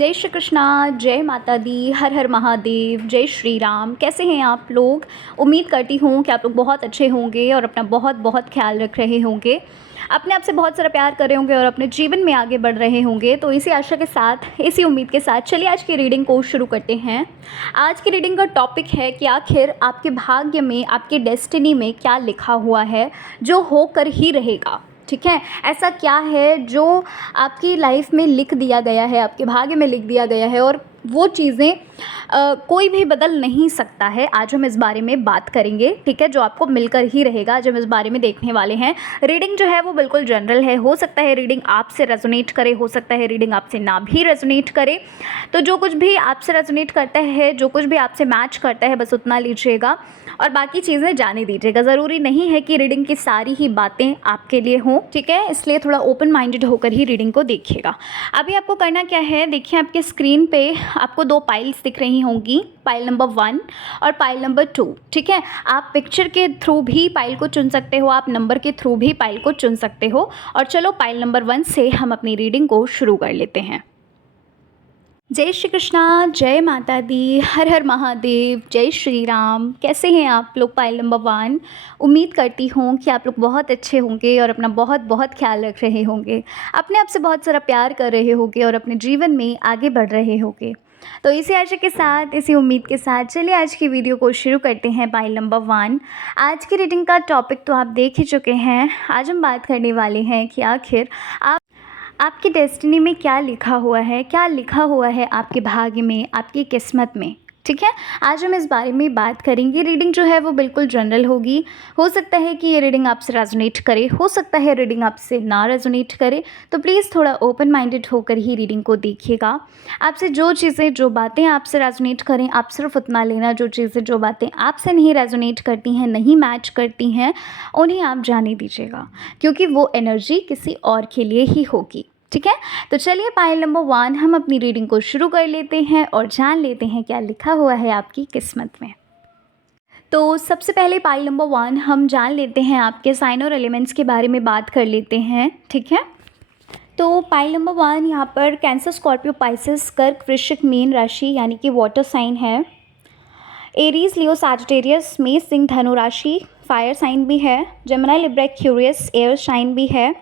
जय श्री कृष्णा, जय माता दी, हर हर महादेव, जय श्री राम। कैसे हैं आप लोग? उम्मीद करती हूँ कि आप लोग बहुत अच्छे होंगे और अपना बहुत बहुत ख्याल रख रहे होंगे, अपने आप से बहुत सारा प्यार कर रहे होंगे और अपने जीवन में आगे बढ़ रहे होंगे। तो इसी आशा के साथ, इसी उम्मीद के साथ चलिए आज की रीडिंग को शुरू करते हैं। आज की रीडिंग का टॉपिक है कि आखिर आपके भाग्य में, आपके डेस्टिनी में क्या लिखा हुआ है जो होकर ही रहेगा। ठीक है, ऐसा क्या है जो आपकी लाइफ में लिख दिया गया है, आपके भाग्य में लिख दिया गया है और वो चीज़ें कोई भी बदल नहीं सकता है। आज हम इस बारे में बात करेंगे, ठीक है, जो आपको मिलकर ही रहेगा। आज हम इस बारे में देखने वाले हैं। रीडिंग जो है वो बिल्कुल जनरल है। हो सकता है रीडिंग आपसे रेजोनेट करे, हो सकता है रीडिंग आपसे ना भी रेजोनेट करे। तो जो कुछ भी आपसे रेजोनेट करता है, जो कुछ भी आपसे मैच करता है, बस उतना लीजिएगा और बाकी चीज़ें जाने दीजिएगा। ज़रूरी नहीं है कि रीडिंग की सारी ही बातें आपके लिए हों, ठीक है, इसलिए थोड़ा ओपन माइंडेड होकर ही रीडिंग को देखिएगा। अभी आपको करना क्या है, देखिए आपके स्क्रीन पे आपको दो पाइल्स दिख रही होंगी, पाइल नंबर 1 और पाइल नंबर 2। ठीक है, आप पिक्चर के थ्रू भी पाइल को चुन सकते हो, आप नंबर के थ्रू भी पाइल को चुन सकते हो। और चलो पाइल नंबर 1 से हम अपनी रीडिंग को शुरू कर लेते हैं। जय श्री कृष्णा, जय माता दी, हर हर महादेव, जय श्री राम। कैसे हैं आप लोग? Pile number 1। उम्मीद करती हूँ कि आप लोग बहुत अच्छे होंगे और अपना बहुत बहुत ख्याल रख रहे होंगे, अपने आप से बहुत सारा प्यार कर रहे होंगे और अपने जीवन में आगे बढ़ रहे होंगे। तो इसी आशा के साथ, इसी उम्मीद के साथ चलिए आज की वीडियो को शुरू करते हैं। Pile number 1। आज की रीडिंग का टॉपिक तो आप देख ही चुके हैं। आज हम बात करने वाले हैं कि आखिर आपकी डेस्टिनी में क्या लिखा हुआ है, क्या लिखा हुआ है आपके भाग्य में, आपकी किस्मत में। ठीक है, आज हम इस बारे में बात करेंगे। रीडिंग जो है वो बिल्कुल जनरल होगी। हो सकता है कि ये रीडिंग आपसे रेजोनेट करे, हो सकता है रीडिंग आपसे ना रेजोनेट करे। तो प्लीज़ थोड़ा ओपन माइंडेड होकर ही रीडिंग को देखिएगा। आपसे जो चीज़ें, जो बातें आपसे रेजोनेट करें, आप सिर्फ उतना लेना। जो चीज़ें, जो बातें आपसे नहीं रेजोनेट करती हैं, नहीं मैच करती हैं, उन्हें आप जाने दीजिएगा, क्योंकि वो एनर्जी किसी और के लिए ही होगी। ठीक है, तो चलिए पाइल नंबर 1 हम अपनी रीडिंग को शुरू कर लेते हैं और जान लेते हैं क्या लिखा हुआ है आपकी किस्मत में। तो सबसे पहले पाइल नंबर 1 हम जान लेते हैं, आपके साइन और एलिमेंट्स के बारे में बात कर लेते हैं। ठीक है, तो पाइल नंबर 1 यहाँ पर कैंसर, स्कॉर्पियो, पाइसेस, कर्क, वृश्चिक, मीन राशि यानी कि वाटर साइन है। एरीज, लियो, सैजिटेरियस, मेष, सिंह, धनु राशि फायर साइन भी है। Gemini, Libra, Aquarius, air sign भी है,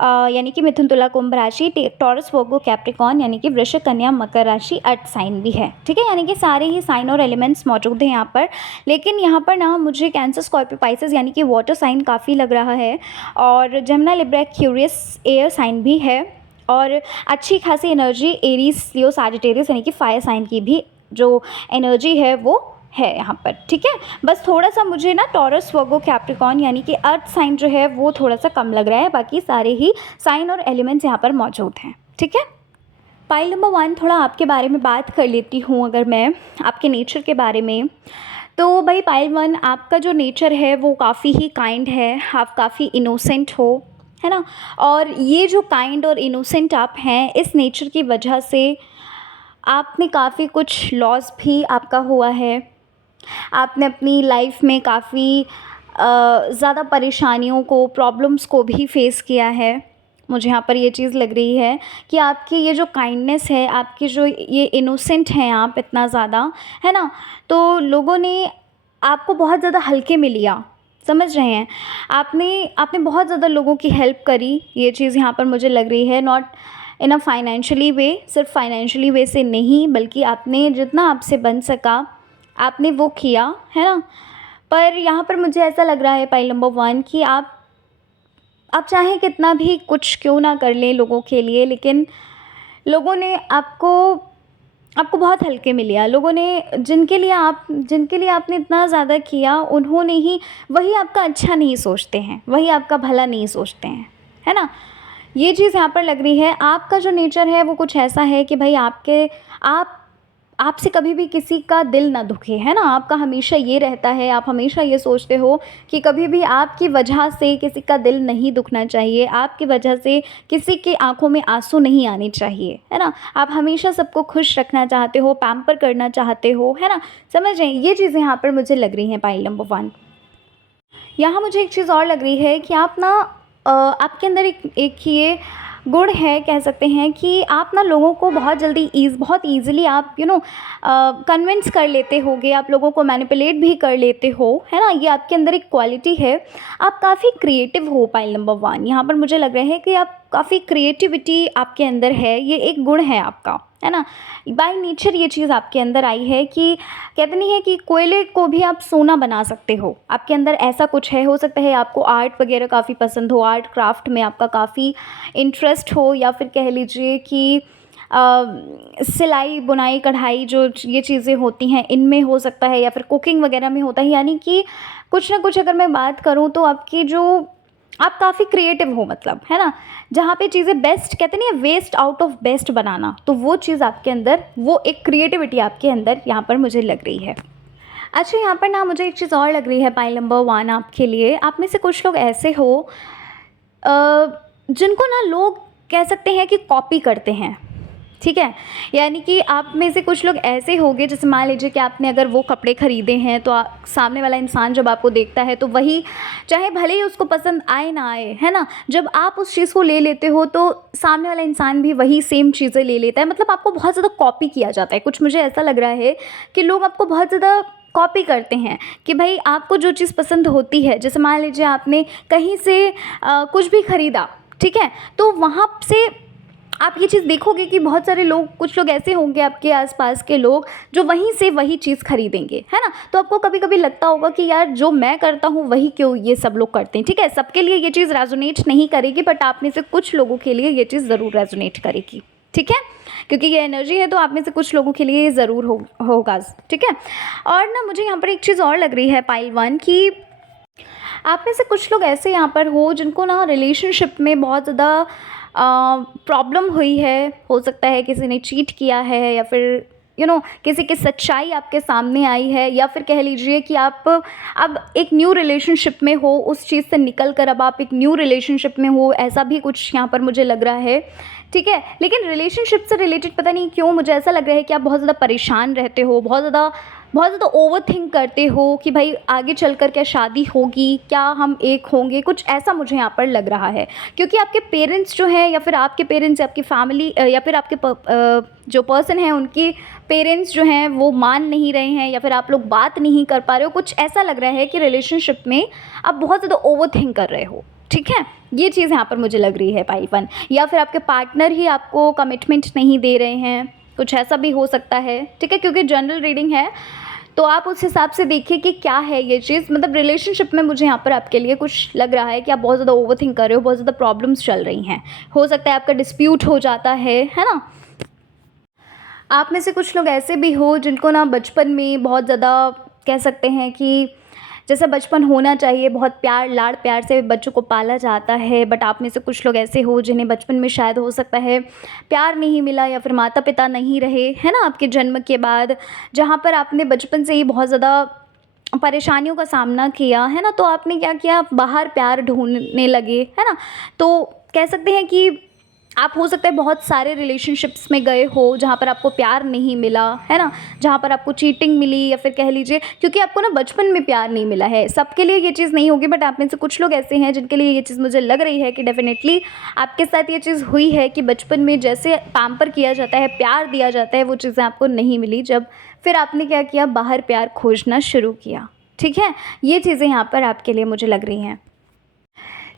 यानी कि मिथुन, तुला, कुंभ राशि। टॉरस, वर्गो, कैप्रिकॉन यानी कि वृश्चिक, कन्या, मकर राशि, अर्थ साइन भी है। ठीक है, यानी कि सारे ही साइन और एलिमेंट्स मौजूद हैं यहाँ पर। लेकिन यहाँ पर ना मुझे कैंसर, स्कॉर्पियो, पाइसेस यानी कि वाटर साइन काफ़ी लग रहा है, और Gemini, Libra, Aquarius, air sign भी है, और अच्छी खासी एनर्जी एरीज, लियो, सैजिटेरियस यानी कि फायर साइन की भी जो एनर्जी है वो है यहाँ पर। ठीक है, बस थोड़ा सा मुझे ना टॉरस, वर्गो, कैप्रिकॉन यानी कि अर्थ साइन जो है वो थोड़ा सा कम लग रहा है। बाकी सारे ही साइन और एलिमेंट्स यहाँ पर मौजूद हैं। ठीक है, पाइल नंबर 1 थोड़ा आपके बारे में बात कर लेती हूँ अगर मैं, आपके नेचर के बारे में। तो भाई पाइल 1, आपका जो नेचर है वो काफ़ी ही काइंड है, आप काफ़ी इनोसेंट हो, है ना। और ये जो काइंड और इनोसेंट आप हैं, इस नेचर की वजह से आपने काफ़ी कुछ लॉस भी आपका हुआ है। आपने अपनी लाइफ में काफ़ी ज़्यादा परेशानियों को, प्रॉब्लम्स को भी फेस किया है। मुझे यहाँ पर ये चीज़ लग रही है कि आपकी ये जो काइंडनेस है, आपकी जो ये इनोसेंट हैं आप इतना ज़्यादा, है ना, तो लोगों ने आपको बहुत ज़्यादा हल्के में लिया, समझ रहे हैं। आपने आपने बहुत ज़्यादा लोगों की हेल्प करी, ये चीज़ यहाँ पर मुझे लग रही है। नॉट इन अ फाइनेंशियली वे, सिर्फ फाइनेंशियली वे से नहीं, बल्कि आपने जितना आपसे बन सका आपने वो किया, है ना। पर यहाँ पर मुझे ऐसा लग रहा है पाइल नंबर 1 कि आप चाहें कितना भी कुछ क्यों ना कर लें लोगों के लिए, लेकिन लोगों ने आपको आपको बहुत हल्के में लिया। लोगों ने जिनके लिए आपने इतना ज़्यादा किया, उन्होंने ही, वही आपका अच्छा नहीं सोचते हैं, वही आपका भला नहीं सोचते हैं, है ना। ये चीज़ यहाँ पर लग रही है। आपका जो नेचर है वो कुछ ऐसा है कि भाई आपसे कभी भी किसी का दिल ना दुखे, है ना। आपका हमेशा ये रहता है, आप हमेशा ये सोचते हो कि कभी भी आपकी वजह से किसी का दिल नहीं दुखना चाहिए, आपकी वजह से किसी की आंखों में आंसू नहीं आने चाहिए, है ना। आप हमेशा सबको खुश रखना चाहते हो, पैम्पर करना चाहते हो, है ना। समझ रहे हैं, ये चीज़ें यहाँ पर मुझे लग रही हैं पाइल नंबर 1। यहाँ मुझे एक चीज़ और लग रही है कि आप ना आपके अंदर एक ये गुण है, कह सकते हैं कि आप ना लोगों को बहुत ईज़िली आप कन्विंस कर लेते होगे, आप लोगों को मैनिपुलेट भी कर लेते हो, है ना? ये आपके अंदर एक क्वालिटी है। आप काफ़ी क्रिएटिव हो पाइल नंबर 1, यहाँ पर मुझे लग रहा है कि आप काफ़ी क्रिएटिविटी आपके अंदर है, ये एक गुण है आपका, है ना? बाय नेचर ये चीज़ आपके अंदर आई है कि कहते नहीं है कि कोयले को भी आप सोना बना सकते हो, आपके अंदर ऐसा कुछ है। हो सकता है आपको आर्ट वगैरह काफ़ी पसंद हो, आर्ट क्राफ्ट में आपका काफ़ी इंटरेस्ट हो, या फिर कह लीजिए कि सिलाई बुनाई कढ़ाई जो ये चीज़ें होती हैं इनमें हो सकता है, या फिर कुकिंग वगैरह में होता है। यानी कि कुछ ना कुछ अगर मैं बात करूँ तो आपकी जो आप काफ़ी क्रिएटिव हो, मतलब, है ना? जहाँ पे चीज़ें बेस्ट, कहते नहीं है वेस्ट आउट ऑफ बेस्ट बनाना, तो वो चीज़ आपके अंदर, वो एक क्रिएटिविटी आपके अंदर यहाँ पर मुझे लग रही है। अच्छा, यहाँ पर ना मुझे एक चीज़ और लग रही है पाइल नंबर 1 आपके लिए। आप में से कुछ लोग ऐसे हो जिनको ना लोग कह सकते हैं कि कॉपी करते हैं, ठीक है? यानी कि आप में से कुछ लोग ऐसे होंगे, जैसे मान लीजिए कि आपने अगर वो कपड़े ख़रीदे हैं तो सामने वाला इंसान जब आपको देखता है तो वही, चाहे भले ही उसको पसंद आए ना आए, है ना? जब आप उस चीज़ को ले लेते हो तो सामने वाला इंसान भी वही सेम चीज़ें ले लेता है। मतलब आपको बहुत ज़्यादा कॉपी किया जाता है। कुछ मुझे ऐसा लग रहा है कि लोग आपको बहुत ज़्यादा कॉपी करते हैं कि भाई आपको जो चीज़ पसंद होती है, जैसे मान लीजिए आपने कहीं से कुछ भी ख़रीदा, ठीक है? तो वहाँ से आप ये चीज़ देखोगे कि बहुत सारे लोग, कुछ लोग ऐसे होंगे आपके आसपास के लोग जो वहीं से वही चीज़ खरीदेंगे, है ना? तो आपको कभी कभी लगता होगा कि यार जो मैं करता हूँ वही क्यों ये सब लोग करते हैं, ठीक है? सबके लिए ये चीज़ रेजोनेट नहीं करेगी, बट आप में से कुछ लोगों के लिए ये चीज़ ज़रूर रेजोनेट करेगी, ठीक है? क्योंकि ये एनर्जी है तो आप में से कुछ लोगों के लिए ये ज़रूर होगा, ठीक है? और ना मुझे यहाँ पर एक चीज़ और लग रही है पाइल 1 की आप में से कुछ लोग ऐसे यहाँ पर हो जिनको ना रिलेशनशिप में बहुत ज़्यादा प्रॉब्लम हुई है। हो सकता है किसी ने चीट किया है, या फिर किसी की सच्चाई आपके सामने आई है, या फिर कह लीजिए कि आप अब एक न्यू रिलेशनशिप में हो, उस चीज़ से निकल कर अब आप एक न्यू रिलेशनशिप में हो, ऐसा भी कुछ यहाँ पर मुझे लग रहा है, ठीक है? लेकिन रिलेशनशिप से रिलेटेड पता नहीं क्यों मुझे ऐसा लग रहा है कि आप बहुत ज़्यादा परेशान रहते हो, बहुत ज़्यादा ओवर थिंक करते हो कि भाई आगे चलकर क्या शादी होगी, क्या हम एक होंगे, कुछ ऐसा मुझे यहाँ पर लग रहा है। क्योंकि आपके पेरेंट्स जो हैं, या फिर आपके पेरेंट्स, आपकी फैमिली, या फिर आपके जो पर्सन है उनकी पेरेंट्स जो हैं वो मान नहीं रहे हैं, या फिर आप लोग बात नहीं कर पा रहे हो। कुछ ऐसा लग रहा है कि रिलेशनशिप में आप बहुत ज़्यादा ओवर थिंक कर रहे हो, ठीक है? ये चीज़ यहाँ पर मुझे लग रही है पाइल 1। या फिर आपके पार्टनर ही आपको कमिटमेंट नहीं दे रहे हैं, कुछ ऐसा भी हो सकता है, ठीक है? क्योंकि जनरल रीडिंग है तो आप उस हिसाब से देखिए कि क्या है ये चीज़। मतलब रिलेशनशिप में मुझे यहाँ पर आपके लिए कुछ लग रहा है कि आप बहुत ज़्यादा ओवर थिंक कर रहे हो, बहुत ज़्यादा प्रॉब्लम्स चल रही हैं। हो सकता है आपका डिस्प्यूट हो जाता है ना? आप में से कुछ लोग ऐसे भी हो जिनको ना बचपन में बहुत ज़्यादा, कह सकते हैं कि जैसा बचपन होना चाहिए, बहुत प्यार लाड़ प्यार से बच्चों को पाला जाता है, बट आप में से कुछ लोग ऐसे हो जिन्हें बचपन में शायद हो सकता है प्यार नहीं मिला, या फिर माता पिता नहीं रहे, है ना, आपके जन्म के बाद, जहाँ पर आपने बचपन से ही बहुत ज़्यादा परेशानियों का सामना किया, है ना? तो आपने क्या किया, बाहर प्यार ढूंढने लगे, है ना? तो कह सकते हैं कि आप हो सकता है बहुत सारे रिलेशनशिप्स में गए हो जहाँ पर आपको प्यार नहीं मिला, है ना? जहाँ पर आपको चीटिंग मिली, या फिर कह लीजिए क्योंकि आपको ना बचपन में प्यार नहीं मिला है। सबके लिए ये चीज़ नहीं होगी, बट आप में से कुछ लोग ऐसे हैं जिनके लिए ये चीज़ मुझे लग रही है कि डेफिनेटली आपके साथ ये चीज़ हुई है कि बचपन में जैसे पैम्पर किया जाता है, प्यार दिया जाता है, वो चीज़ें आपको नहीं मिली। जब फिर आपने क्या किया, बाहर प्यार खोजना शुरू किया, ठीक है? ये चीज़ें यहाँ पर आपके लिए मुझे लग रही हैं।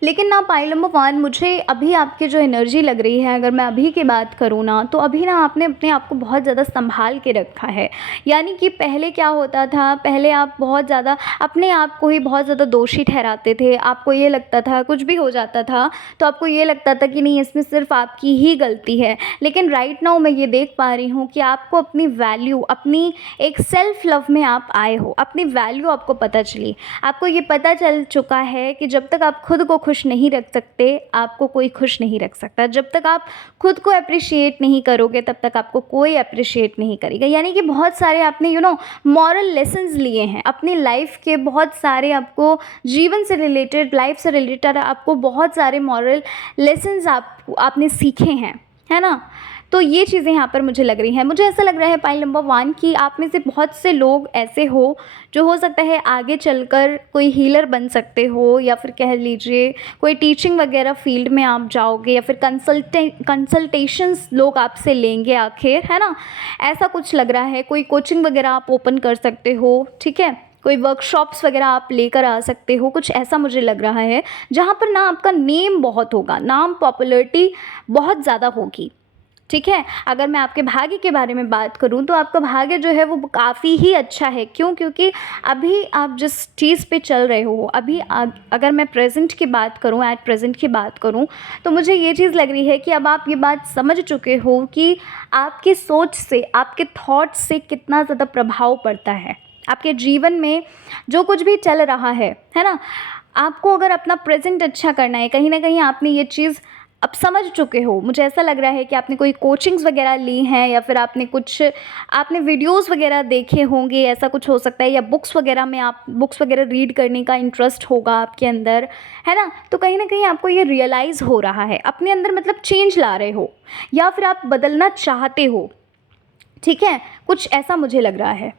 लेकिन ना पाइल नंबर 1 मुझे अभी आपकी जो एनर्जी लग रही है, अगर मैं अभी की बात करूँ ना, तो अभी ना आपने अपने आप को बहुत ज़्यादा संभाल के रखा है। यानी कि पहले क्या होता था, पहले आप बहुत ज़्यादा अपने आप को ही बहुत ज़्यादा दोषी ठहराते थे। आपको ये लगता था, कुछ भी हो जाता था तो आपको ये लगता था कि नहीं, इसमें सिर्फ आपकी ही गलती है। लेकिन राइट नाउ मैं ये देख पा रही हूँ कि आपको अपनी वैल्यू, अपनी एक सेल्फ लव में आप आए हो, अपनी वैल्यू आपको पता चली। आपको ये पता चल चुका है कि जब तक आप खुद को खुश नहीं रख सकते, आपको कोई खुश नहीं रख सकता। जब तक आप खुद को अप्रिशिएट नहीं करोगे, तब तक आपको कोई अप्रिशिएट नहीं करेगा। यानी कि बहुत सारे आपने मॉरल लेसन्स लिए हैं अपनी लाइफ के, बहुत सारे आपको जीवन से रिलेटेड, लाइफ से रिलेटेड आपको बहुत सारे मॉरल लेसन्स आपने सीखे हैं, है ना? तो ये चीज़ें यहाँ पर मुझे लग रही हैं। मुझे ऐसा लग रहा है पाइल नंबर 1 कि आप में से बहुत से लोग ऐसे हो जो हो सकता है आगे चलकर कोई हीलर बन सकते हो, या फिर कह लीजिए कोई टीचिंग वगैरह फील्ड में आप जाओगे, या फिर कंसल्टेशंस लोग आपसे लेंगे आखिर, है ना, ऐसा कुछ लग रहा है। कोई कोचिंग वगैरह आप ओपन कर सकते हो, ठीक है, कोई वर्कशॉप्स वगैरह आप लेकर आ सकते हो, कुछ ऐसा मुझे लग रहा है जहाँ पर ना आपका नेम बहुत होगा, नाम पॉपुलैरिटी बहुत ज़्यादा होगी, ठीक है। अगर मैं आपके भाग्य के बारे में बात करूं तो आपका भाग्य जो है वो काफ़ी ही अच्छा है। क्यों? क्योंकि अभी आप जिस चीज़ पे चल रहे हो, अभी अगर मैं प्रेजेंट की बात करूं, एट प्रेजेंट की बात करूं, तो मुझे ये चीज़ लग रही है कि अब आप ये बात समझ चुके हो कि आपकी सोच से, आपके थॉट्स से कितना ज़्यादा प्रभाव पड़ता है आपके जीवन में। जो कुछ भी चल रहा है ना, आपको अगर अपना प्रेजेंट अच्छा करना है, कहीं ना कहीं आपने ये चीज़ अब समझ चुके हो। मुझे ऐसा लग रहा है कि आपने कोई कोचिंग्स वगैरह ली हैं, या फिर आपने वीडियोस वगैरह देखे होंगे, ऐसा कुछ हो सकता है, या बुक्स वगैरह में आप बुक्स वगैरह रीड करने का इंटरेस्ट होगा आपके अंदर, है ना। तो कहीं ना कहीं आपको ये रियलाइज़ हो रहा है अपने अंदर, मतलब चेंज ला रहे हो, या फिर आप बदलना चाहते हो, ठीक है, कुछ ऐसा मुझे लग रहा है,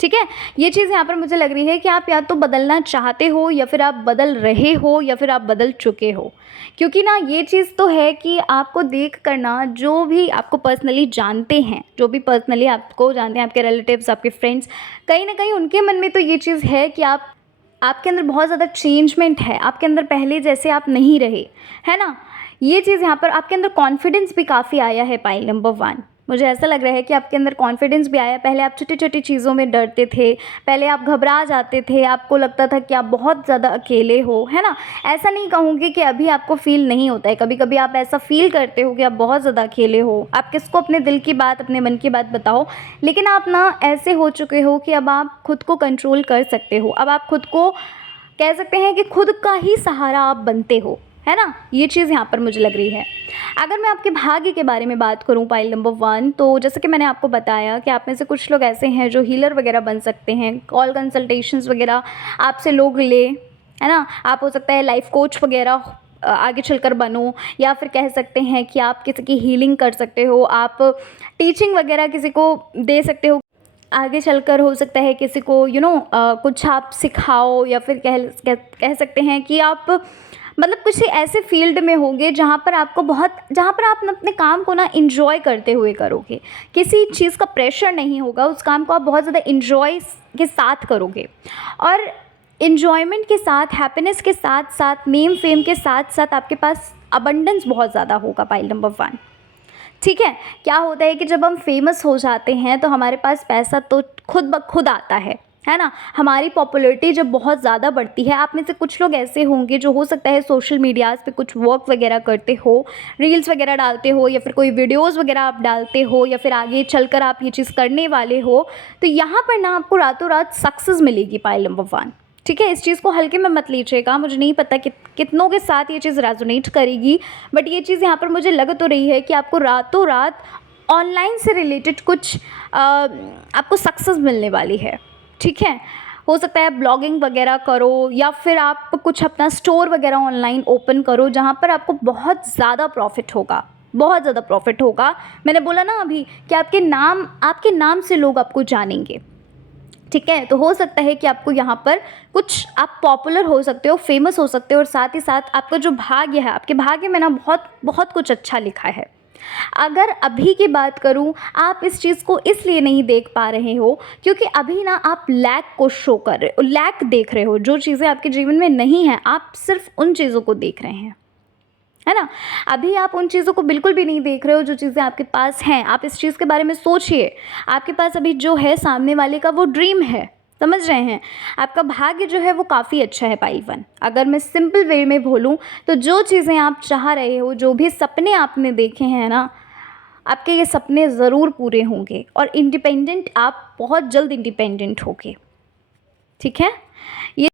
ठीक है। ये चीज़ यहाँ पर मुझे लग रही है कि आप या तो बदलना चाहते हो, या फिर आप बदल रहे हो, या फिर आप बदल चुके हो। क्योंकि ना ये चीज़ तो है कि आपको देख कर ना, जो भी आपको पर्सनली जानते हैं, जो भी पर्सनली आपको जानते हैं, आपके रिलेटिव्स, आपके फ्रेंड्स, कहीं ना कहीं उनके मन में तो ये चीज़ है कि आपके अंदर बहुत ज़्यादा चेंजमेंट है, आपके अंदर पहले जैसे आप नहीं रहे, है ना। ये चीज़ यहाँ पर आपके अंदर कॉन्फिडेंस भी काफ़ी आया है पाइल नंबर 1। मुझे ऐसा लग रहा है कि आपके अंदर कॉन्फिडेंस भी आया। पहले आप छोटी छोटी चीज़ों में डरते थे, पहले आप घबरा जाते थे, आपको लगता था कि आप बहुत ज़्यादा अकेले हो, है ना। ऐसा नहीं कहूँगी कि अभी आपको फ़ील नहीं होता है, कभी कभी आप ऐसा फ़ील करते हो कि आप बहुत ज़्यादा अकेले हो, आप किसको अपने दिल की बात, अपने मन की बात बताओ। लेकिन आप ना ऐसे हो चुके हो कि अब आप खुद को कंट्रोल कर सकते हो, अब आप खुद को कह सकते हैं कि खुद का ही सहारा आप बनते हो, है ना। ये चीज़ यहाँ पर मुझे लग रही है। अगर मैं आपके भाग्य के बारे में बात करूँ पाइल नंबर 1, तो जैसे कि मैंने आपको बताया कि आप में से कुछ लोग ऐसे हैं जो हीलर वगैरह बन सकते हैं, कॉल कंसल्टेशंस वगैरह आपसे लोग ले, है ना। आप हो सकता है लाइफ कोच वगैरह आगे चलकर बनो, या फिर कह सकते हैं कि आप किसी की हीलिंग कर सकते हो, आप टीचिंग वगैरह किसी को दे सकते हो, आगे चलकर हो सकता है किसी को कुछ आप सिखाओ, या फिर कह सकते हैं कि आप मतलब किसी ऐसे फील्ड में होंगे जहाँ पर आप अपने काम को ना इंजॉय करते हुए करोगे, किसी चीज़ का प्रेशर नहीं होगा, उस काम को आप बहुत ज़्यादा इंजॉय के साथ करोगे, और इन्जॉयमेंट के साथ, हैप्पीनेस के साथ साथ, नेम फेम के साथ साथ आपके पास अबंडेंस बहुत ज़्यादा होगा पाइल नंबर 1, ठीक है। क्या होता है कि जब हम फेमस हो जाते हैं तो हमारे पास पैसा तो खुद ब खुद आता है ना। हमारी पॉपुलैरिटी जब बहुत ज़्यादा बढ़ती है, आप में से कुछ लोग ऐसे होंगे जो हो सकता है सोशल मीडियाज़ पे कुछ वर्क वगैरह करते हो, रील्स वगैरह डालते हो, या फिर कोई वीडियोस वगैरह आप डालते हो, या फिर आगे चलकर आप ये चीज़ करने वाले हो, तो यहाँ पर ना आपको रातों रात सक्सेस मिलेगी पाइल नंबर 1, ठीक है। इस चीज़ को हल्के में मत लीजिएगा, मुझे नहीं पता कितनों के साथ ये चीज़ रेजोनेट करेगी, बट ये चीज़ यहाँ पर मुझे लग तो रही है कि आपको रातों रात ऑनलाइन से रिलेटेड कुछ आपको सक्सेस मिलने वाली है, ठीक है। हो सकता है ब्लॉगिंग वगैरह करो, या फिर आप कुछ अपना स्टोर वगैरह ऑनलाइन ओपन करो, जहाँ पर आपको बहुत ज़्यादा प्रॉफिट होगा, बहुत ज़्यादा प्रॉफिट होगा। मैंने बोला ना अभी कि आपके नाम से लोग आपको जानेंगे, ठीक है। तो हो सकता है कि आपको यहाँ पर कुछ आप पॉपुलर हो सकते हो, फेमस हो सकते हो, और साथ ही साथ आपका जो भाग्य है, आपके भाग्य में ना बहुत बहुत कुछ अच्छा लिखा है। अगर अभी की बात करूं, आप इस चीज़ को इसलिए नहीं देख पा रहे हो क्योंकि अभी ना आप लैक को शो कर रहे हो, लैक देख रहे हो, जो चीज़ें आपके जीवन में नहीं हैं, आप सिर्फ उन चीज़ों को देख रहे हैं, है ना। अभी आप उन चीज़ों को बिल्कुल भी नहीं देख रहे हो जो चीज़ें आपके पास हैं। आप इस चीज़ के बारे में सोचिए, आपके पास अभी जो है सामने वाले का वो ड्रीम है, समझ रहे हैं। आपका भाग्य जो है वो काफ़ी अच्छा है पाइल 1। अगर मैं सिंपल वे में बोलूँ तो जो चीज़ें आप चाह रहे हो, जो भी सपने आपने देखे हैं ना, आपके ये सपने ज़रूर पूरे होंगे, और इंडिपेंडेंट आप बहुत जल्द इंडिपेंडेंट होगे, ठीक है। ये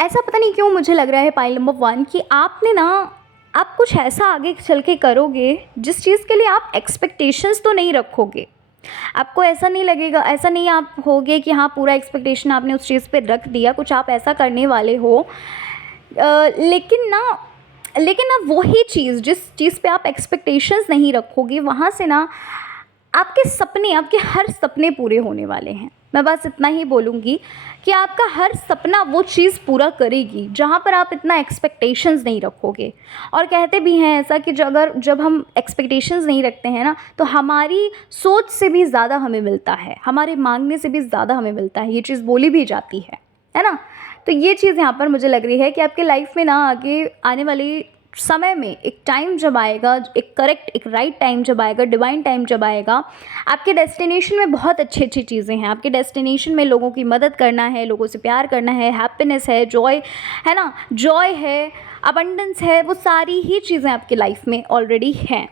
ऐसा पता नहीं क्यों मुझे लग रहा है पाइल नंबर 1 कि आप कुछ ऐसा आगे चल के करोगे जिस चीज़ के लिए आप एक्सपेक्टेशंस तो नहीं रखोगे। आपको ऐसा नहीं लगेगा, ऐसा नहीं आप होगे कि हाँ पूरा एक्सपेक्टेशन आपने उस चीज़ पे रख दिया, कुछ आप ऐसा करने वाले हो, लेकिन ना लेकिन अब वही चीज़, जिस चीज़ पे आप एक्सपेक्टेशंस नहीं रखोगे, वहाँ से ना आपके सपने, आपके हर सपने पूरे होने वाले हैं। मैं बस इतना ही बोलूँगी कि आपका हर सपना वो चीज़ पूरा करेगी जहाँ पर आप इतना एक्सपेक्टेशंस नहीं रखोगे। और कहते भी हैं ऐसा कि जब हम एक्सपेक्टेशंस नहीं रखते हैं ना, तो हमारी सोच से भी ज़्यादा हमें मिलता है, हमारे मांगने से भी ज़्यादा हमें मिलता है, ये चीज़ बोली भी जाती है ना। तो ये चीज़ यहाँ पर मुझे लग रही है कि आपके लाइफ में ना आगे आने वाली समय में एक टाइम जब आएगा, एक करेक्ट, एक राइट टाइम जब आएगा, डिवाइन टाइम जब आएगा, आपके डेस्टिनेशन में बहुत अच्छी अच्छी चीज़ें हैं। आपके डेस्टिनेशन में लोगों की मदद करना है, लोगों से प्यार करना है, हैप्पीनेस है, जॉय है ना, जॉय है, अबंडेंस है, वो सारी ही चीज़ें आपकी लाइफ में ऑलरेडी हैं,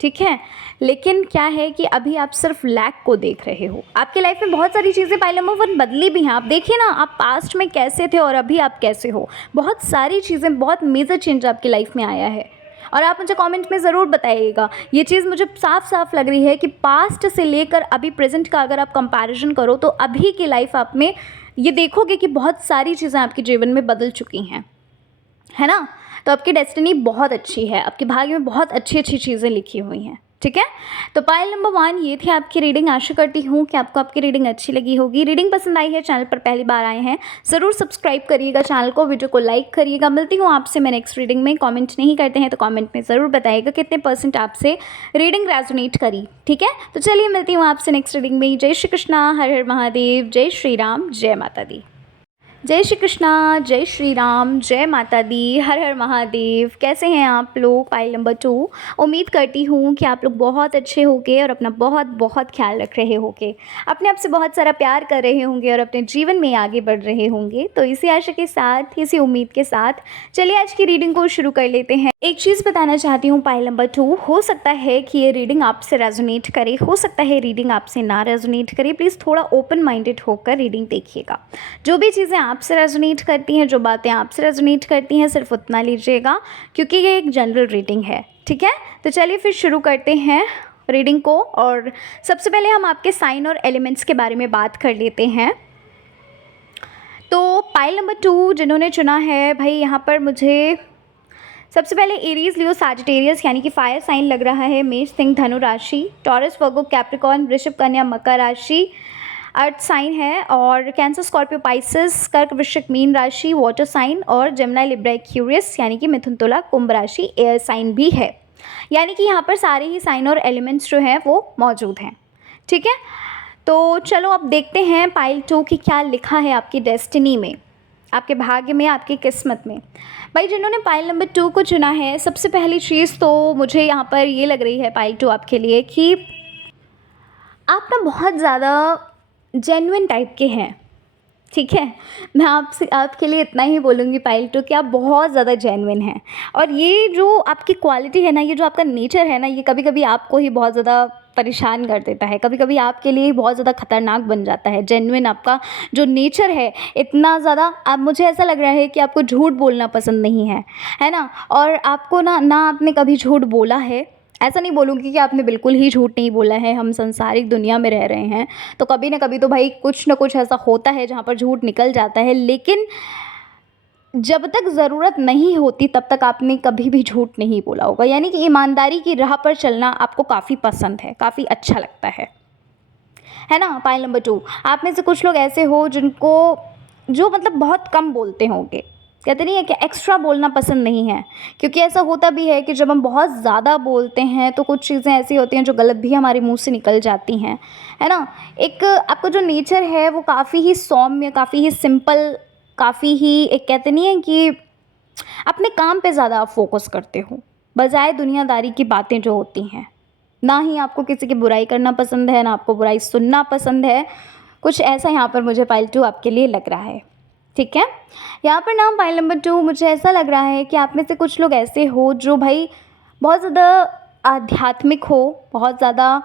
ठीक है। लेकिन क्या है कि अभी आप सिर्फ लैक को देख रहे हो। आपकी लाइफ में बहुत सारी चीज़ें पाइल नंबर 1 बदली भी हैं। आप देखिए ना, आप पास्ट में कैसे थे और अभी आप कैसे हो। बहुत सारी चीज़ें, बहुत मेजर चेंज आपकी लाइफ में आया है। और आप मुझे कमेंट में ज़रूर बताइएगा। ये चीज़ मुझे साफ साफ लग रही है कि पास्ट से लेकर अभी प्रेजेंट का अगर आप कंपैरिजन करो तो अभी की लाइफ आप में ये देखोगे कि बहुत सारी चीज़ें आपके जीवन में बदल चुकी हैं, है ना। तो आपकी डेस्टिनी बहुत अच्छी है, आपके भाग्य में बहुत अच्छी अच्छी चीज़ें लिखी हुई हैं, ठीक है। तो पाइल नंबर 1 ये थी आपकी रीडिंग। आशा करती हूँ कि आपको आपकी रीडिंग अच्छी लगी होगी। रीडिंग पसंद आई है, चैनल पर पहली बार आए हैं, ज़रूर सब्सक्राइब करिएगा चैनल को, वीडियो को लाइक करिएगा। मिलती हूँ आपसे मैं नेक्स्ट रीडिंग में। कमेंट नहीं करते हैं तो कमेंट में ज़रूर बताइएगा कितने % आपसे रीडिंग रेजोनेट करी, ठीक है। तो चलिए मिलती हूँ आपसे नेक्स्ट रीडिंग में। जय श्री कृष्णा, हर हर महादेव, जय श्री राम, जय माता दी। जय श्री कृष्णा, जय श्री राम, जय माता दी, हर हर महादेव। कैसे हैं आप लोग? Pile number 2। उम्मीद करती हूँ कि आप लोग बहुत अच्छे होंगे और अपना बहुत बहुत ख्याल रख रहे होंगे, अपने आप से बहुत सारा प्यार कर रहे होंगे और अपने जीवन में आगे बढ़ रहे होंगे। तो इसी आशा के साथ, इसी उम्मीद के साथ चलिए आज की रीडिंग को शुरू कर लेते हैं। एक चीज़ बताना चाहती हूँ पाइल नंबर 2, हो सकता है कि ये रीडिंग आपसे रेजोनेट करे, हो सकता है रीडिंग आपसे ना रेजोनेट करे। प्लीज़ थोड़ा ओपन माइंडेड होकर रीडिंग देखिएगा। जो भी चीज़ें आपसे रेजोनेट करती हैं, जो बातें आपसे रेजोनेट करती हैं, सिर्फ उतना लीजिएगा क्योंकि ये एक जनरल रीडिंग है, ठीक है। तो चलिए फिर शुरू करते हैं रीडिंग को। और सबसे पहले हम आपके साइन और एलिमेंट्स के बारे में बात कर लेते हैं। तो पाइल नंबर 2 जिन्होंने चुना है भाई, यहाँ पर मुझे सबसे पहले एरीज, लियो, सैजिटेरियस यानी कि फायर साइन लग रहा है। मेष, सिंह, धनु राशि, टॉरस, वर्गो, कैप्रिकॉर्न, वृषभ, कन्या, मकर राशि अर्थ साइन है। और कैंसर, स्कॉर्पियो, पाइसेस, कर्क, वृश्चिक, मीन राशि वाटर साइन। और जेमिनी, लिब्रा, एक्वेरियस यानी कि मिथुन, तुला, कुंभ राशि एयर साइन भी है। यानी कि यहाँ पर सारे ही साइन और एलिमेंट्स जो हैं वो मौजूद हैं, ठीक है। तो चलो अब देखते हैं पाइल 2 की क्या लिखा है आपकी डेस्टिनी में, आपके भाग्य में, आपकी किस्मत में। भाई जिन्होंने पाइल नंबर 2 को चुना है, सबसे पहली चीज़ तो मुझे यहाँ पर ये लग रही है पाइल 2 आपके लिए कि आप ना बहुत ज़्यादा जेन्युइन टाइप के हैं, ठीक है। मैं आपसे, आपके लिए इतना ही बोलूँगी पाइल 2 कि आप बहुत ज़्यादा जेन्युइन हैं। और ये जो आपकी क्वालिटी है ना, ये जो आपका नेचर है ना, ये कभी कभी आपको ही बहुत ज़्यादा परेशान कर देता है, कभी कभी आपके लिए बहुत ज़्यादा खतरनाक बन जाता है। जेन्युइन आपका जो नेचर है इतना ज़्यादा, अब मुझे ऐसा लग रहा है कि आपको झूठ बोलना पसंद नहीं है ना। और आपको ना आपने कभी झूठ बोला है, ऐसा नहीं बोलूँगी कि आपने बिल्कुल ही झूठ नहीं बोला है। हम संसारिक दुनिया में रह रहे हैं तो कभी ना कभी तो भाई कुछ ना कुछ ऐसा होता है जहाँ पर झूठ निकल जाता है। लेकिन जब तक ज़रूरत नहीं होती तब तक आपने कभी भी झूठ नहीं बोला होगा। यानी कि ईमानदारी की राह पर चलना आपको काफ़ी पसंद है, काफ़ी अच्छा लगता है ना। पाइल नंबर 2, आप में से कुछ लोग ऐसे हो जिनको, जो मतलब बहुत कम बोलते होंगे, कहते नहीं है कि एक्स्ट्रा बोलना पसंद नहीं है। क्योंकि ऐसा होता भी है कि जब हम बहुत ज़्यादा बोलते हैं तो कुछ चीज़ें ऐसी होती हैं जो गलत भी हमारे मुंह से निकल जाती हैं, है ना। एक आपका जो नेचर है वो काफ़ी ही सौम्य, काफ़ी ही सिंपल, काफ़ी ही, एक कहते नहीं है कि अपने काम पे ज़्यादा आप फोकस करते हो बजाय दुनियादारी की बातें जो होती हैं। ना ही आपको किसी की बुराई करना पसंद है, ना आपको बुराई सुनना पसंद है। कुछ ऐसा यहाँ पर मुझे पाइल 2 आपके लिए लग रहा है, ठीक है। यहाँ पर नाम पाइल नंबर 2 मुझे ऐसा लग रहा है कि आप में से कुछ लोग ऐसे हो जो भाई बहुत ज़्यादा आध्यात्मिक हो, बहुत ज़्यादा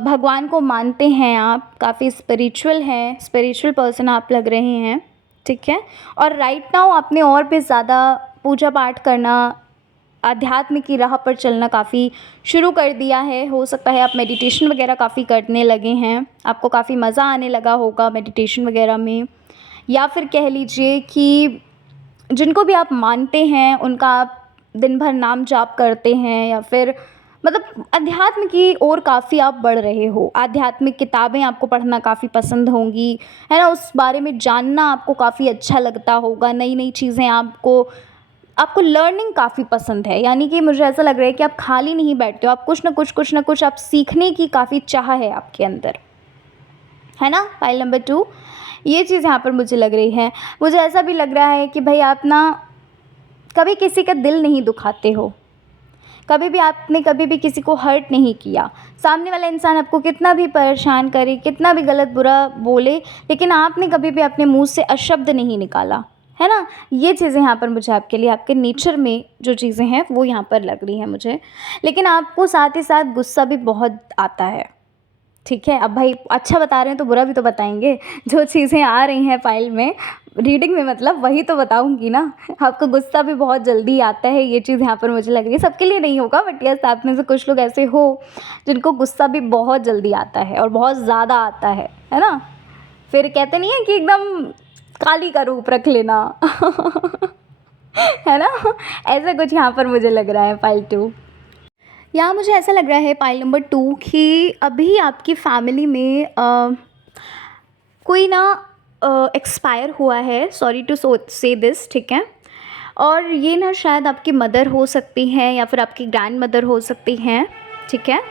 भगवान को मानते हैं, आप काफ़ी स्पिरिचुअल हैं, स्पिरिचुअल पर्सन आप लग रहे हैं, ठीक है। और राइट नाउ आपने और भी ज़्यादा पूजा पाठ करना, आध्यात्म की राह पर चलना काफ़ी शुरू कर दिया है। हो सकता है आप मेडिटेशन वगैरह काफ़ी करने लगे हैं, आपको काफ़ी मज़ा आने लगा होगा मेडिटेशन वगैरह में। या फिर कह लीजिए कि जिनको भी आप मानते हैं उनका आप दिन भर नाम जाप करते हैं, या फिर मतलब अध्यात्म की ओर काफ़ी आप बढ़ रहे हो, आध्यात्मिक किताबें आपको पढ़ना काफ़ी पसंद होंगी, है ना? उस बारे में जानना आपको काफ़ी अच्छा लगता होगा, नई नई चीज़ें आपको आपको लर्निंग काफ़ी पसंद है। यानी कि मुझे ऐसा लग रहा है कि आप खाली नहीं बैठते हो, आप कुछ ना कुछ आप सीखने की काफ़ी चाह है आपके अंदर, है ना? फाइल नंबर 2 ये चीज़ यहाँ पर मुझे लग रही है। मुझे ऐसा भी लग रहा है कि भाई आप ना कभी किसी का दिल नहीं दुखाते हो, कभी भी आपने कभी भी किसी को हर्ट नहीं किया। सामने वाला इंसान आपको कितना भी परेशान करे, कितना भी गलत बुरा बोले, लेकिन आपने कभी भी अपने मुँह से अशब्द नहीं निकाला, है ना? ये चीज़ें यहाँ पर मुझे आपके लिए, आपके नेचर में जो चीज़ें हैं वो यहाँ पर लग रही हैं मुझे। लेकिन आपको साथ ही साथ गुस्सा भी बहुत आता है, ठीक है? अब भाई अच्छा बता रहे हैं तो बुरा भी तो बताएँगे। जो चीज़ें आ रही हैं फ़ाइल में, रीडिंग में मतलब, वही तो बताऊँगी ना। आपको गुस्सा भी बहुत जल्दी आता है, ये चीज़ यहाँ पर मुझे लग रही है। सबके लिए नहीं होगा, बट यस, आप में से कुछ लोग ऐसे हो जिनको गुस्सा भी बहुत जल्दी आता है और बहुत ज़्यादा आता है ना? फिर कहते नहीं है कि एकदम काली का रूप रख लेना। है ना? ऐसा कुछ यहाँ पर मुझे लग रहा है फ़ाइल 2। यहाँ मुझे ऐसा लग रहा है पाइल नंबर 2 कि अभी आपकी फैमिली में कोई ना एक्सपायर हुआ है, सॉरी टू से दिस, ठीक है? और ये ना शायद आपकी मदर हो सकती हैं, या फिर आपकी ग्रैंड मदर हो सकती हैं, ठीक है?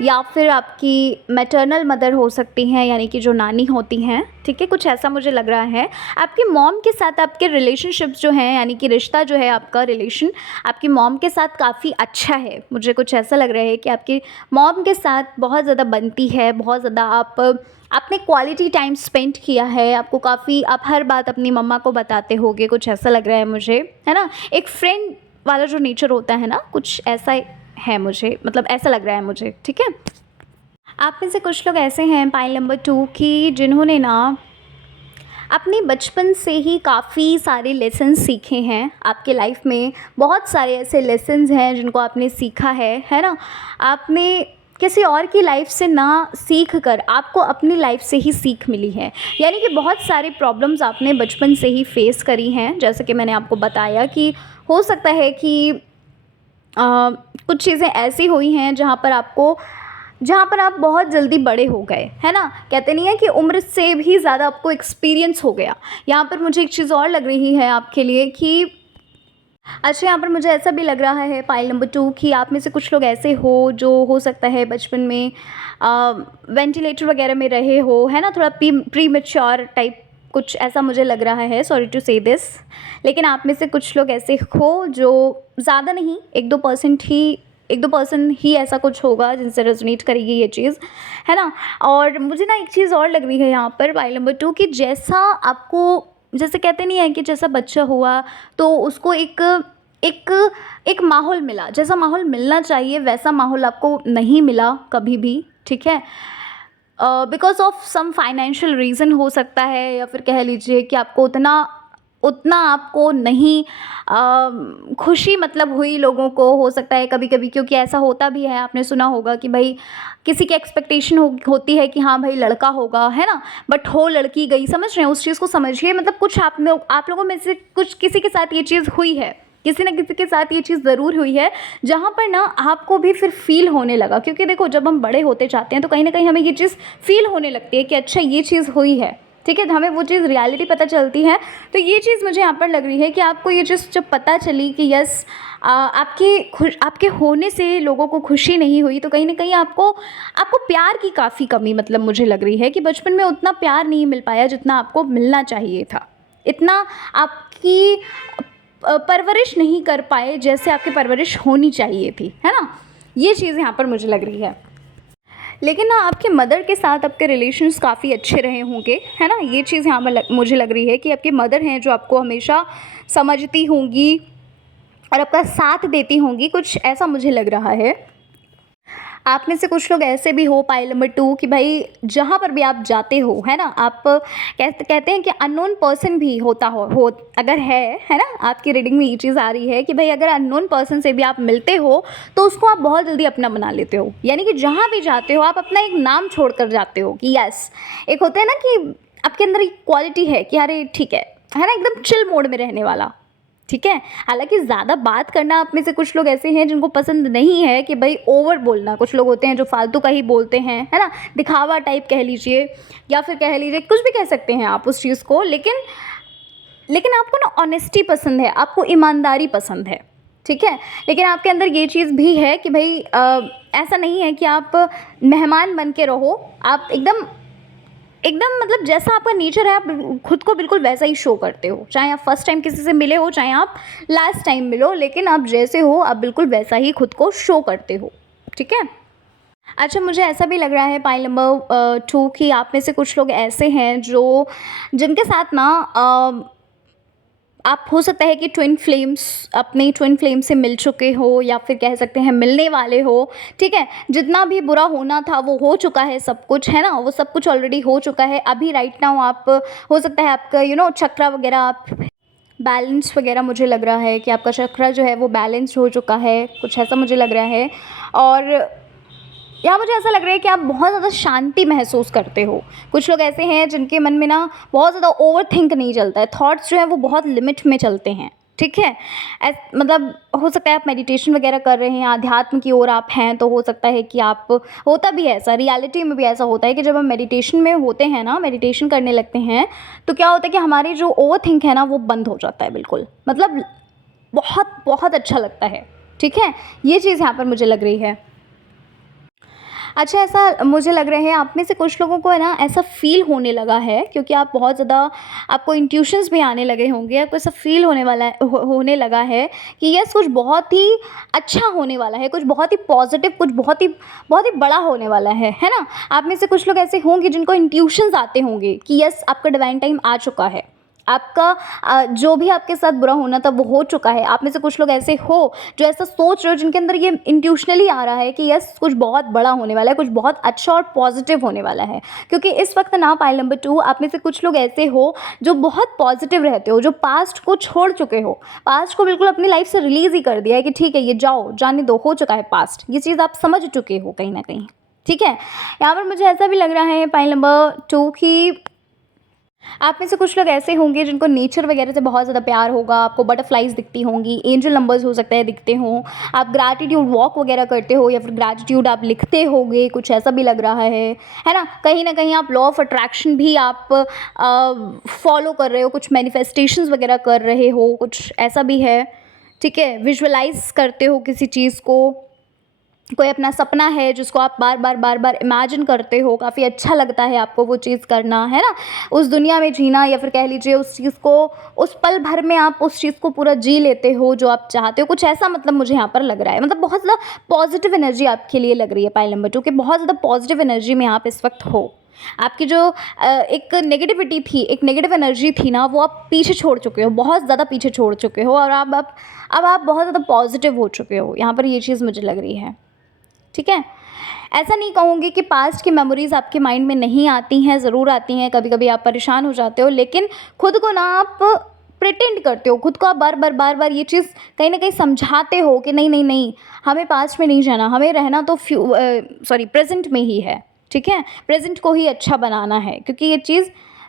या फिर आपकी मैटरनल मदर हो सकती हैं, यानी कि जो नानी होती हैं, ठीक है? कुछ ऐसा मुझे लग रहा है। आपकी मॉम के साथ आपके रिलेशनशिप्स जो हैं, यानी कि रिश्ता जो है आपका, रिलेशन आपकी मॉम के साथ काफ़ी अच्छा है। मुझे कुछ ऐसा लग रहा है कि आपकी मॉम के साथ बहुत ज़्यादा बनती है, बहुत ज़्यादा आपने क्वालिटी टाइम स्पेंड किया है, आपको काफ़ी, आप हर बात अपनी मम्मा को बताते होगे, कुछ ऐसा लग रहा है मुझे, है ना? एक फ्रेंड वाला जो नेचर होता है ना, कुछ ऐसा है मुझे, मतलब ऐसा लग रहा है मुझे, ठीक है? आप में से कुछ लोग ऐसे हैं पाइल नंबर 2 कि जिन्होंने ना अपने बचपन से ही काफ़ी सारे लेसन्स सीखे हैं आपके लाइफ में। बहुत सारे ऐसे लेसन्स हैं जिनको आपने सीखा है ना? आपने किसी और की लाइफ से ना सीख कर आपको अपनी लाइफ से ही सीख मिली है। यानी कि बहुत सारे प्रॉब्लम्स आपने बचपन से ही फेस करी हैं, जैसे कि मैंने आपको बताया कि हो सकता है कि कुछ चीज़ें ऐसी हुई हैं जहाँ पर आप बहुत जल्दी बड़े हो गए, है ना? कहते नहीं है कि उम्र से भी ज़्यादा आपको एक्सपीरियंस हो गया। यहाँ पर मुझे एक चीज़ और लग रही है आपके लिए कि अच्छा, यहाँ पर मुझे ऐसा भी लग रहा है पाइल नंबर 2 कि आप में से कुछ लोग ऐसे हो जो हो सकता है बचपन में वेंटिलेटर वगैरह में रहे हो, है ना? थोड़ा प्री मैच्योर टाइप कुछ ऐसा मुझे लग रहा है, सॉरी टू से दिस। लेकिन आप में से कुछ लोग ऐसे हो जो ज़्यादा नहीं, 1-2% ही ऐसा कुछ होगा जिनसे रेजोनेट करेगी ये चीज़, है ना? और मुझे ना एक चीज़ और लग रही है यहाँ पर पाइल नंबर 2 कि जैसा आपको, जैसे कहते नहीं है कि जैसा बच्चा हुआ तो उसको एक एक एक माहौल मिला, जैसा माहौल मिलना चाहिए वैसा माहौल आपको नहीं मिला कभी भी, ठीक है? Because of some financial reason हो सकता है, या फिर कह लीजिए कि आपको उतना उतना आपको नहीं खुशी मतलब हुई लोगों को, हो सकता है कभी-कभी, क्योंकि ऐसा होता भी है, आपने सुना होगा कि भई किसी की एक्सपेक्टेशन होती है कि हाँ भाई लड़का होगा, है ना? बट हो लड़की गई, समझ रहे हैं? उस चीज़ को समझिए, मतलब कुछ आप लोगों में से कुछ किसी के साथ ये चीज़ हुई है, किसी न किसी के साथ ये चीज़ ज़रूर हुई है, जहाँ पर ना आपको भी फिर फ़ील होने लगा, क्योंकि देखो जब हम बड़े होते जाते हैं तो कहीं न कहीं हमें ये चीज़ फ़ील होने लगती है कि अच्छा ये चीज़ हुई है, ठीक है? तो हमें वो चीज़ रियलिटी पता चलती है। तो ये चीज़ मुझे यहाँ पर लग रही है कि आपको ये चीज़ जब पता चली कि यस आपके होने से लोगों को खुशी नहीं हुई, तो कहीं न कहीं आपको आपको प्यार की काफ़ी कमी, मतलब मुझे लग रही है कि बचपन में उतना प्यार नहीं मिल पाया जितना आपको मिलना चाहिए था। इतना आपकी परवरिश नहीं कर पाए जैसे आपकी परवरिश होनी चाहिए थी, है ना? ये चीज़ यहाँ पर मुझे लग रही है। लेकिन ना आपके मदर के साथ आपके रिलेशंस काफ़ी अच्छे रहे होंगे, है ना? ये चीज़ यहाँ पर मुझे लग रही है कि आपकी मदर हैं जो आपको हमेशा समझती होंगी और आपका साथ देती होंगी, कुछ ऐसा मुझे लग रहा है। आप में से कुछ लोग ऐसे भी हो पाइल नंबर 2 कि भाई जहाँ पर भी आप जाते हो, है ना? आप कहते हैं कि अननोन पर्सन भी हो अगर है ना? आपकी रीडिंग में ये चीज़ आ रही है कि भाई अगर अननोन पर्सन से भी आप मिलते हो तो उसको आप बहुत जल्दी अपना बना लेते हो। यानी कि जहाँ भी जाते हो आप अपना एक नाम छोड़ कर जाते हो कि यस, एक होता है ना कि आपके अंदर एक क्वालिटी है कि अरे ठीक है ना? एकदम चिल मोड में रहने वाला, ठीक है। हालाँकि ज़्यादा बात करना आप में से कुछ लोग ऐसे हैं जिनको पसंद नहीं है कि भाई ओवर बोलना, कुछ लोग होते हैं जो फालतू का ही बोलते हैं, है ना? दिखावा टाइप कह लीजिए या फिर कह लीजिए, कुछ भी कह सकते हैं आप उस चीज़ को, लेकिन आपको ना ऑनेस्टी पसंद है, आपको ईमानदारी पसंद है, ठीक है? लेकिन आपके अंदर ये चीज़ भी है कि भई ऐसा नहीं है कि आप मेहमान बन के रहो, आप एकदम एकदम मतलब जैसा आपका नेचर है, आप खुद को बिल्कुल वैसा ही शो करते हो। चाहे आप फर्स्ट टाइम किसी से मिले हो, चाहे आप लास्ट टाइम मिलो, लेकिन आप जैसे हो, आप बिल्कुल वैसा ही खुद को शो करते हो, ठीक है? अच्छा, मुझे ऐसा भी लग रहा है पॉइंट नंबर 2 कि आप में से कुछ लोग ऐसे हैं जो जिनके साथ ना आप हो सकता है कि अपनी ट्विन फ्लेम से मिल चुके हो या फिर कह सकते हैं मिलने वाले हो, ठीक है? जितना भी बुरा होना था वो हो चुका है सब कुछ, है ना? वो सब कुछ ऑलरेडी हो चुका है। अभी राइट नाउ आप हो सकता है आपका चक्रा वगैरह आप बैलेंस वगैरह, मुझे लग रहा है कि आपका चक्रा जो है वो बैलेंस्ड हो चुका है, कुछ ऐसा मुझे लग रहा है। और या मुझे ऐसा लग रहा है कि आप बहुत ज़्यादा शांति महसूस करते हो। कुछ लोग ऐसे हैं जिनके मन में ना बहुत ज़्यादा ओवरथिंक नहीं चलता है, थॉट्स जो हैं वो बहुत लिमिट में चलते हैं, ठीक है? मतलब हो सकता है आप मेडिटेशन वगैरह कर रहे हैं, अध्यात्म की ओर आप हैं, तो हो सकता है कि आप होता भी है ऐसा, रियलिटी में भी ऐसा होता है कि जब हम मेडिटेशन में होते हैं ना, मेडिटेशन करने लगते हैं, तो क्या होता है कि हमारी जो ओवरथिंक है ना वो बंद हो जाता है बिल्कुल। मतलब बहुत बहुत अच्छा लगता है, ठीक है? ये चीज़ यहाँ पर मुझे लग रही है। अच्छा, ऐसा मुझे लग रहा है आप में से कुछ लोगों को है ना ऐसा फ़ील होने लगा है, क्योंकि आप बहुत ज़्यादा, आपको इंट्यूशंस भी आने लगे होंगे, आपको ऐसा फ़ील होने वाला है, होने लगा है कि यस कुछ बहुत ही अच्छा होने वाला है, कुछ बहुत ही पॉजिटिव, कुछ बहुत ही बड़ा होने वाला है ना? आप में से कुछ लोग ऐसे होंगे जिनको इंट्यूशंस आते होंगे कि यस आपका डिवाइन टाइम आ चुका है, आपका जो भी आपके साथ बुरा होना था वो हो चुका है। आप में से कुछ लोग ऐसे हो जो ऐसा सोच रहे हो, जिनके अंदर ये इंट्यूशनली आ रहा है कि यस कुछ बहुत बड़ा होने वाला है, कुछ बहुत अच्छा और पॉजिटिव होने वाला है। क्योंकि इस वक्त ना पाइल नंबर 2 आप में से कुछ लोग ऐसे हो जो बहुत पॉजिटिव रहते हो, जो पास्ट को छोड़ चुके हो, पास्ट को बिल्कुल अपनी लाइफ से रिलीज़ ही कर दिया है कि ठीक है ये जाओ, जाने दो, हो चुका है पास्ट, ये चीज़ आप समझ चुके हो कहीं ना कहीं, ठीक है? यहाँ पर मुझे ऐसा भी लग रहा है पाइल नंबर 2 की आप में से कुछ लोग ऐसे होंगे जिनको नेचर वगैरह से बहुत ज़्यादा प्यार होगा, आपको बटरफ्लाइज दिखती होंगी, एंजल नंबर्स हो सकता है दिखते हों, आप ग्रैटिट्यूड वॉक वगैरह करते हो या फिर ग्रैटिट्यूड आप लिखते होगे, कुछ ऐसा भी लग रहा है ना? कहीं ना कहीं आप लॉ ऑफ अट्रैक्शन भी आप फॉलो कर रहे हो, कुछ मैनिफेस्टेशंस वगैरह कर रहे हो, कुछ ऐसा भी है, ठीक है? विजुअलाइज करते हो किसी चीज़ को, कोई अपना सपना है जिसको आप बार बार इमेजिन करते हो, काफ़ी अच्छा लगता है आपको वो चीज़ करना, है ना? उस दुनिया में जीना, या फिर कह लीजिए उस चीज़ को, उस पल भर में आप उस चीज़ को पूरा जी लेते हो जो आप चाहते हो, कुछ ऐसा मतलब मुझे यहाँ पर लग रहा है। मतलब बहुत ज़्यादा पॉजिटिव एनर्जी आपके लिए लग रही है पाइल नंबर 2 कि बहुत ज़्यादा पॉजिटिव एनर्जी में आप इस वक्त हो। आपकी जो एक नेगेटिविटी थी, एक नेगेटिव एनर्जी थी ना, वो आप पीछे छोड़ चुके हो, बहुत ज़्यादा पीछे छोड़ चुके हो, और अब आप बहुत ज़्यादा पॉजिटिव हो चुके हो। यहाँ पर ये चीज़ मुझे लग रही है, ठीक है? ऐसा नहीं कहूँगी कि पास्ट की मेमोरीज़ आपके माइंड में नहीं आती हैं, ज़रूर आती हैं, कभी कभी आप परेशान हो जाते हो, लेकिन खुद को ना आप प्रिटेंड करते हो, खुद को आप बार बार ये चीज़ कहीं ना कहीं समझाते हो कि नहीं नहीं नहीं, हमें पास्ट में नहीं जाना, हमें रहना तो प्रेजेंट में ही है, ठीक है? प्रेजेंट को ही अच्छा बनाना है, क्योंकि ये चीज़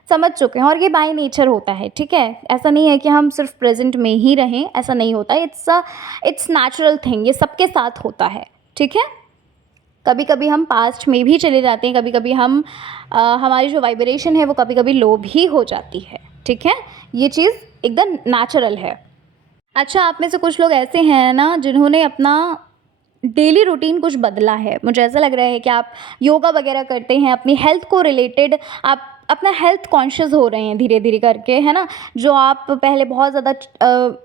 समझ चुके हैं और ये बाय नेचर होता है, ठीक है? ऐसा नहीं है कि हम सिर्फ प्रेजेंट में ही रहें, ऐसा नहीं होता। इट्स नेचुरल थिंग, ये सबके साथ होता है, ठीक है? कभी कभी हम पास्ट में भी चले जाते हैं, कभी कभी हमारी जो वाइब्रेशन है वो कभी कभी लो भी हो जाती है, ठीक है? ये चीज़ एकदम नेचुरल है। अच्छा, आप में से कुछ लोग ऐसे हैं ना जिन्होंने अपना डेली रूटीन कुछ बदला है। मुझे ऐसा लग रहा है कि आप योगा वगैरह करते हैं, अपनी हेल्थ को रिलेटेड आप अपना हेल्थ कॉन्शियस हो रहे हैं धीरे धीरे करके, है ना? जो आप पहले बहुत ज़्यादा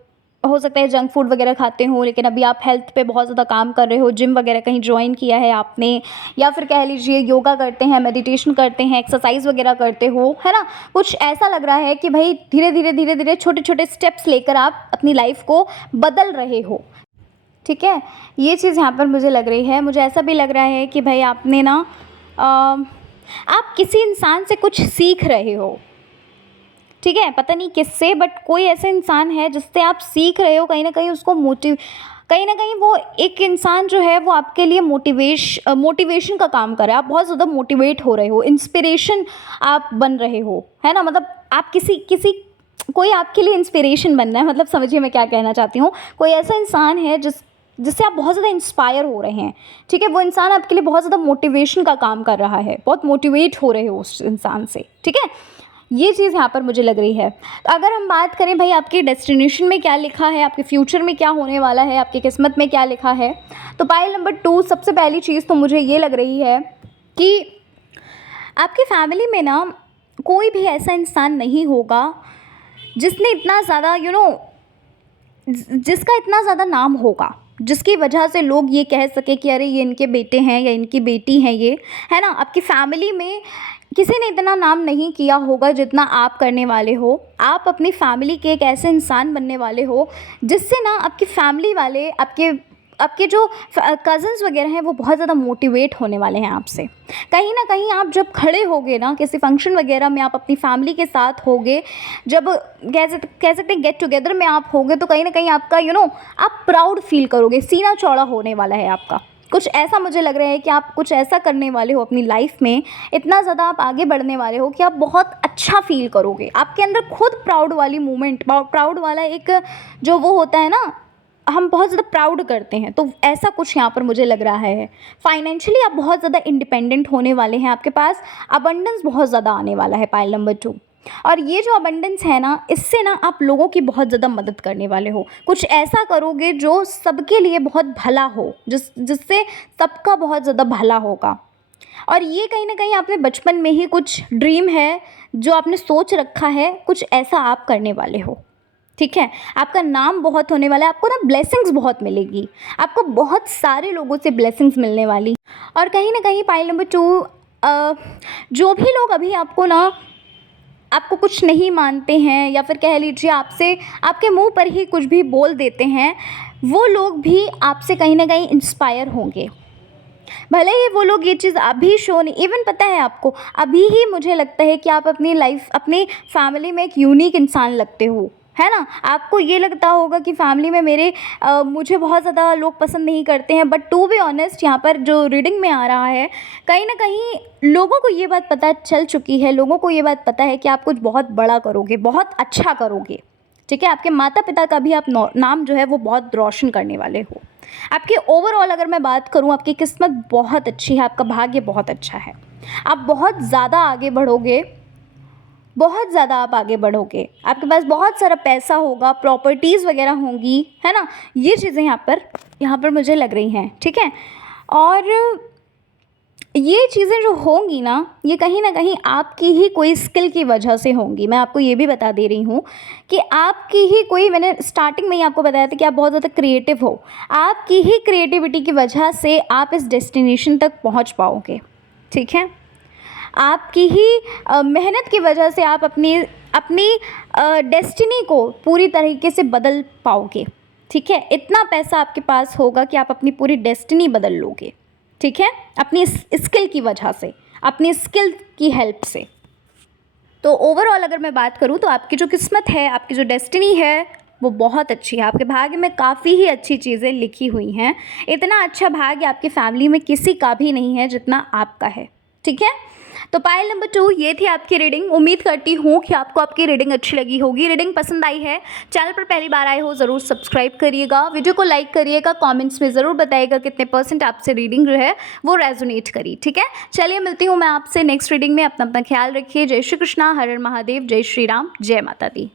हो सकता है जंक फूड वगैरह खाते हो, लेकिन अभी आप हेल्थ पे बहुत ज़्यादा काम कर रहे हो, जिम वगैरह कहीं ज्वाइन किया है आपने, या फिर कह लीजिए योगा करते हैं, मेडिटेशन करते हैं, एक्सरसाइज वगैरह करते हो, है ना? कुछ ऐसा लग रहा है कि भाई धीरे धीरे छोटे छोटे स्टेप्स लेकर आप अपनी लाइफ को बदल रहे हो, ठीक है? ये चीज़ यहाँ पर मुझे लग रही है। मुझे ऐसा भी लग रहा है कि भाई आपने ना आप किसी इंसान से कुछ सीख रहे हो, ठीक है? पता नहीं किससे, बट कोई ऐसा इंसान है जिससे आप सीख रहे हो, कहीं ना कहीं उसको कहीं ना कहीं वो एक इंसान जो है वो आपके लिए मोटिवेशन का काम कर रहा है। आप बहुत ज़्यादा मोटिवेट हो रहे हो, इंस्पिरेशन आप बन रहे हो, है ना? मतलब आप किसी किसी कोई आपके लिए इंस्पिरेशन बनना है, मतलब समझिए मैं क्या कहना चाहती हूँ। कोई ऐसा इंसान है जिससे आप बहुत ज़्यादा इंस्पायर हो रहे हैं, ठीक है। वो इंसान आपके लिए बहुत ज़्यादा मोटिवेशन का काम कर रहा है, बहुत मोटिवेट हो रहे हो उस इंसान से, ठीक है। ये चीज़ यहाँ पर मुझे लग रही है। तो अगर हम बात करें भाई आपके डेस्टिनेशन में क्या लिखा है, आपके फ्यूचर में क्या होने वाला है, आपकी किस्मत में क्या लिखा है, तो पाइल नंबर 2 सबसे पहली चीज़ तो मुझे ये लग रही है कि आपकी फैमिली में ना कोई भी ऐसा इंसान नहीं होगा जिसने इतना ज़्यादा जिसका इतना ज़्यादा नाम होगा, जिसकी वजह से लोग ये कह सके कि अरे ये इनके बेटे हैं या इनकी बेटी हैं ये, है ना। आपकी फैमिली में किसी ने इतना नाम नहीं किया होगा जितना आप करने वाले हो। आप अपनी फैमिली के एक ऐसे इंसान बनने वाले हो जिससे ना आपकी फैमिली वाले, आपके आपके जो कज़न्स वगैरह हैं वो बहुत ज़्यादा मोटिवेट होने वाले हैं आपसे। कहीं ना कहीं आप जब खड़े होगे ना किसी फंक्शन वगैरह में, आप अपनी फैमिली के साथ होगे, जब कह सकते हैं गेट टुगेदर में आप होगे, तो कहीं ना कहीं आपका आप प्राउड फील करोगे, सीना चौड़ा होने वाला है आपका। कुछ ऐसा मुझे लग रहा है कि आप कुछ ऐसा करने वाले हो अपनी लाइफ में, इतना ज़्यादा आप आगे बढ़ने वाले हो कि आप बहुत अच्छा फील करोगे। आपके अंदर खुद प्राउड वाली मोमेंट, प्राउड वाला एक जो वो होता है ना, हम बहुत ज़्यादा प्राउड करते हैं, तो ऐसा कुछ यहाँ पर मुझे लग रहा है। फाइनेंशियली आप बहुत ज़्यादा इंडिपेंडेंट होने वाले हैं, आपके पास अबंडेंस बहुत ज़्यादा आने वाला है पाइल नंबर 2। और ये जो अबंडेंस है ना, इससे ना आप लोगों की बहुत ज़्यादा मदद करने वाले हो। कुछ ऐसा करोगे जो सबके लिए बहुत भला हो, जिससे सबका बहुत ज़्यादा भला होगा। और ये कहीं ना कहीं आपने बचपन में ही कुछ ड्रीम है जो आपने सोच रखा है, कुछ ऐसा आप करने वाले हो, ठीक है। आपका नाम बहुत होने वाला है, आपको ना ब्लेसिंग्स बहुत मिलेगी, आपको बहुत सारे लोगों से ब्लेसिंग्स मिलने वाली। और कहीं ना कहीं पाइल नंबर 2, जो भी लोग अभी आपको कुछ नहीं मानते हैं, या फिर कह लीजिए आपसे आपके मुंह पर ही कुछ भी बोल देते हैं, वो लोग भी आपसे कहीं ना कहीं इंस्पायर होंगे। भले ही वो लोग ये चीज़ अभी शो नहीं, इवन पता है आपको, अभी ही मुझे लगता है कि आप अपनी लाइफ, अपनी फैमिली में एक यूनिक इंसान लगते हो, है ना। आपको ये लगता होगा कि फैमिली में मुझे बहुत ज़्यादा लोग पसंद नहीं करते हैं, बट टू बी ऑनेस्ट यहाँ पर जो रीडिंग में आ रहा है, कहीं ना कहीं लोगों को ये बात पता चल चुकी है, लोगों को ये बात पता है कि आप कुछ बहुत बड़ा करोगे, बहुत अच्छा करोगे, ठीक है। आपके माता पिता का भी आप नाम जो है वो बहुत रोशन करने वाले हो। आपके ओवरऑल अगर मैं बात करूँ, आपकी किस्मत बहुत अच्छी है, आपका भाग्य बहुत अच्छा है, आप बहुत ज़्यादा आगे बढ़ोगे, बहुत ज़्यादा आप आगे बढ़ोगे, आपके पास बहुत सारा पैसा होगा, प्रॉपर्टीज़ वगैरह होंगी, है ना। ये चीज़ें यहाँ पर मुझे लग रही हैं, ठीक है। और ये चीज़ें जो होंगी ना, ये कहीं ना कहीं आपकी ही कोई स्किल की वजह से होंगी। मैं आपको ये भी बता दे रही हूँ कि आपकी ही कोई, मैंने स्टार्टिंग में ही आपको बताया था कि आप बहुत ज़्यादा क्रिएटिव हो, आपकी ही क्रिएटिविटी की वजह से आप इस डेस्टिनेशन तक पहुँच पाओगे, ठीक है। आपकी ही मेहनत की वजह से आप अपनी डेस्टिनी को पूरी तरीके से बदल पाओगे, ठीक है। इतना पैसा आपके पास होगा कि आप अपनी पूरी डेस्टिनी बदल लोगे, ठीक है, अपनी स्किल की वजह से, अपनी स्किल की हेल्प से। तो ओवरऑल अगर मैं बात करूँ तो आपकी जो किस्मत है, आपकी जो डेस्टिनी है वो बहुत अच्छी है। आपके भाग्य में काफ़ी ही अच्छी चीज़ें लिखी हुई हैं। इतना अच्छा भाग्य आपकी फैमिली में किसी का भी नहीं है जितना आपका है, ठीक है। तो पाइल नंबर 2 ये थी आपकी रीडिंग। उम्मीद करती हूँ कि आपको आपकी रीडिंग अच्छी लगी होगी। रीडिंग पसंद आई है, चैनल पर पहली बार आए हो ज़रूर सब्सक्राइब करिएगा, वीडियो को लाइक करिएगा, कमेंट्स में ज़रूर बताइएगा कितने % आपसे रीडिंग जो है वो रेजोनेट करी, ठीक है। चलिए मिलती हूँ मैं आपसे नेक्स्ट रीडिंग में। अपना ख्याल रखिए। जय श्री कृष्णा, हर हर महादेव, जय श्री राम, जय माता दी।